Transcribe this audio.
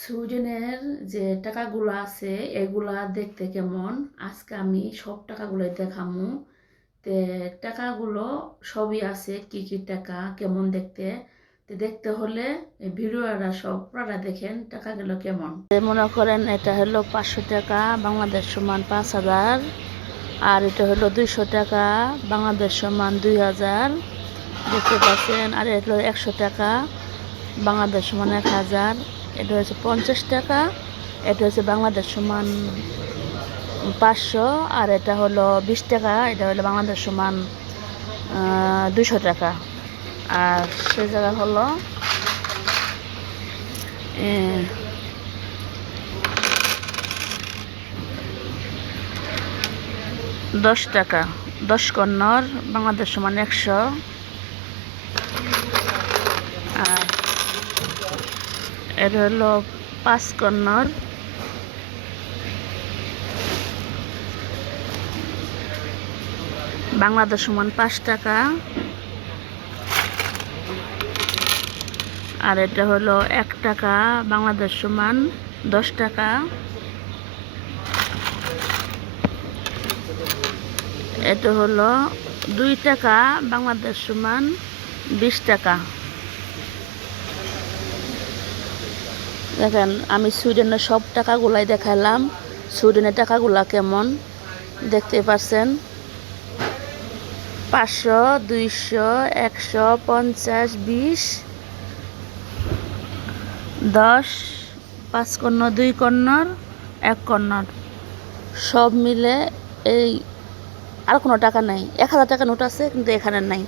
সুইডেনের যে টাকাগুলো আছে, এগুলা দেখতে কেমন? আজকে আমি সব টাকাগুলো দেখামু। তে টাকাগুলো সবই আছে, কি কি টাকা, কেমন দেখতে? দেখতে হলে এই ভিডিওটা সব আপনারা দেখেন, টাকাগুলো কেমন? মনে করেন এটা হলো পাঁচশো টাকা, বাংলাদেশ সমান পাঁচ হাজার। আর এটা হলো দুইশো টাকা, বাংলাদেশ সমান দুই হাজার। দেখতে পাচ্ছেন, আর এটা হলো একশো টাকা, বাংলাদেশ সমান এক হাজার। এটা হচ্ছে পঞ্চাশ টাকা, এটা হচ্ছে বাংলাদেশ সমান পাঁচশো, আর এটা হলো বিশ টাকা, এটা হলো বাংলাদেশ সমান দুশো টাকা। আর সে জায়গা হলো দশ টাকা, দশ কন্নর বাংলাদেশ সমান একশো। আর এটা হলো পাঁচ কন্নর বাংলাদেশ সমান পাঁচ টাকা। আর এটা হলো এক টাকা, বাংলাদেশ সমান দশ টাকা। এটা হলো দুই টাকা, বাংলাদেশ সমান বিশ টাকা। দেখেন, আমি সুইডেনের সব টাকাগুলাই দেখালাম সুইডেনের টাকাগুলা কেমন? দেখতে পাচ্ছেন? পাঁচশো, দুইশো, একশো, পঞ্চাশ, বিশ, দশ, পাঁচ কন্নর দুই কন্নর এক কন্নর সব মিলে এই আর কোনো টাকা নাই। এক হাজার টাকা নোট আছে, কিন্তু এখানে নাই।